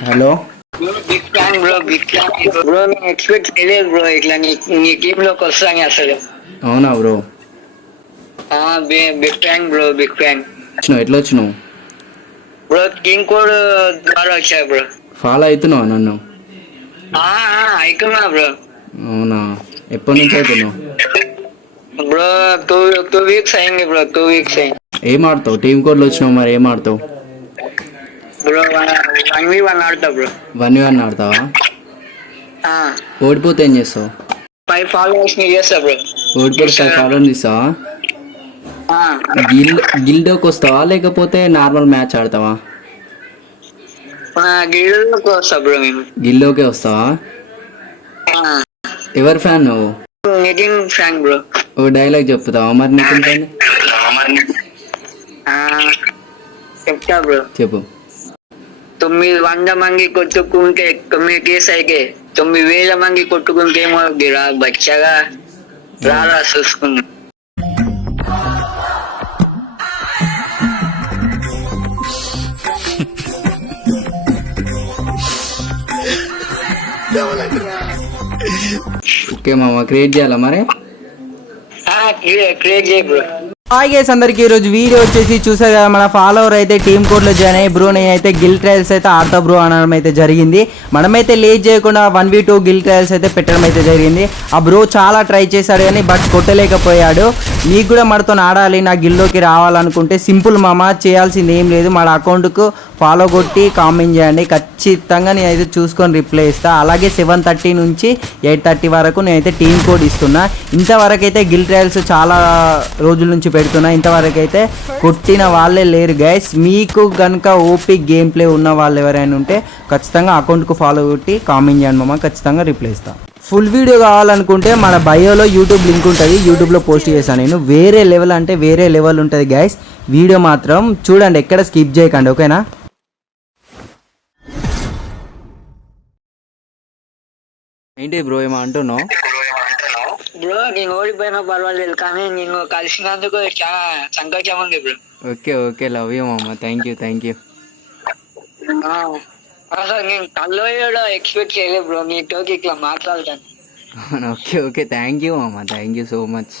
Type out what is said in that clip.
Hello big fan bro, big fan bro. నేను expect చేయలేదు bro ఇట్లా నీ టీమ్ లోకి వస్తాను అసలు. అవునా bro? Big fan bro, big fan. ఎట్లా వచ్చినావు బ్రో? టీమ్ కోడ్ ద్వారా వచ్చాయి బ్రో. ఫాలో అవుతున్నావు నన్ను? అవుతున్నా బ్రో. అవునా, ఎప్పటి నుంచి అవుతున్నావు బ్రో? టూ వీక్స్ అయింది బ్రో, 2 weeks అయింది. ఏం ఆడతావు? టీమ్ కోడ్లో వచ్చినావు, మరి ఏం ఆడతావు బ్రో? 1v1 ఆడతా బ్రో. 1v1 ఆడతావా? ఓడిపోతే ఏం చేస్తావు? 5 followers ని చేస్తా బ్రో. ఓడిపోతే 5 ఫాలోవర్స్ ఇస్తావా? గిల్డ్కి వస్తావా లేకపోతే నార్మల్ మ్యాచ్ ఆడతావా? గిల్డ్లోకి వస్తా బ్రో. మేము గిల్డ్లోకే వస్తావా? ఎవరి ఫ్యాన్ నువ్వు? Nitin fan bro. ఓ డైలాగ్ చెప్తావా మరి నితిన్ ఫ్యాన్? చెప్తా బ్రో. చెప్పు. 900 మంది కొట్టుకుంటే 9 కేసు అయితే 9000 మంది కొట్టుకుంటే ఏమో రా బచ్చగా రారా చూసుకున్నా. ఓకే మామ, క్రియేట్ చేయాలా మరి? క్రియేట్ చేయ బ్రో. హాయ్ గైస్, అందరికి ఈరోజు వీడియో వచ్చేసి చూసారు కదా, మన ఫాలోవర్ అయితే టీమ్ కోడ్లో జాయిన్ అయ్యి బ్రో నేనైతే గిల్ ట్రయల్స్ అయితే ఆడతా బ్రో అనడం అయితే జరిగింది. మనమైతే లేట్ చేయకుండా 1v2 గిల్ ట్రయల్స్ అయితే పెట్టడం అయితే జరిగింది. ఆ బ్రో చాలా ట్రై చేశాడు కానీ బట్ కొట్టలేకపోయాడు. నీకు కూడా మనతో ఆడాలి, నా గిల్లోకి రావాలనుకుంటే సింపుల్ మామ, చేయాల్సింది ఏం లేదు. మన అకౌంట్కు ఫాలో కొట్టి కామెంట్ చేయండి, ఖచ్చితంగా నేనైతే చూసుకొని రిప్లై ఇస్తాను. అలాగే 7:30 నుంచి 8:30 వరకు నేనైతే టీమ్ కోడ్ ఇస్తున్నా. ఇంతవరకు అయితే గిల్ ట్రయల్స్ చాలా రోజుల నుంచి పెడుతున్నా, ఇంతవరకు అయితే కొట్టిన వాళ్ళే లేరు గైస్. మీకు కనుక ఓపీ గేమ్ ప్లే ఉన్న వాళ్ళు ఎవరైనా ఉంటే ఖచ్చితంగా అకౌంట్కు ఫాలో కొట్టి కామెంట్ చేయండి మామ, ఖచ్చితంగా రిప్లై ఇస్తాను. ఫుల్ వీడియో కావాలనుకుంటే మన బయోలో యూట్యూబ్ లింక్ ఉంటుంది, యూట్యూబ్లో పోస్ట్ చేశాను నేను. వేరే లెవెల్ అంటే వేరే లెవెల్ ఉంటుంది గైస్. వీడియో మాత్రం చూడండి, ఎక్కడ స్కిప్ చేయకండి, ఓకేనా? ఏంటి బ్రో ఏమో అంటున్నావు? బ్రో నేను ఓడిపోయినా పర్వాలేదు కానీ నేను కలిసినందుకు చాలా సంతోషం ఉంది bro. Okay okay, love you మామ, థ్యాంక్ యూ. అసలు నేను కల్లో కూడా ఎక్స్పెక్ట్ చేయలేదు బ్రో, మీతో ఇట్లా మాట్లాడతాను. ఓకే థ్యాంక్ యూ మామ, థ్యాంక్ యూ సో మచ్.